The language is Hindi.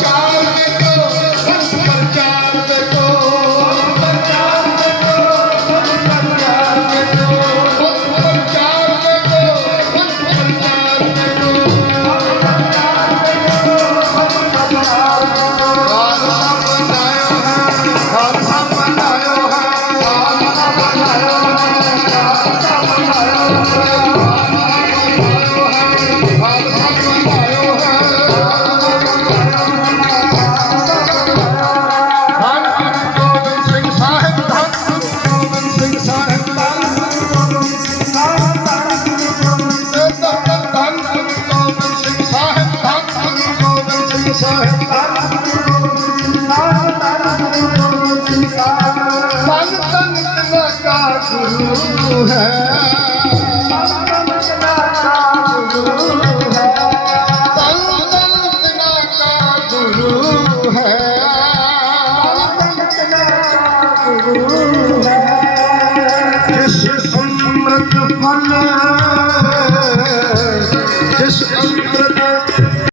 चार संतन का गुरु अमृत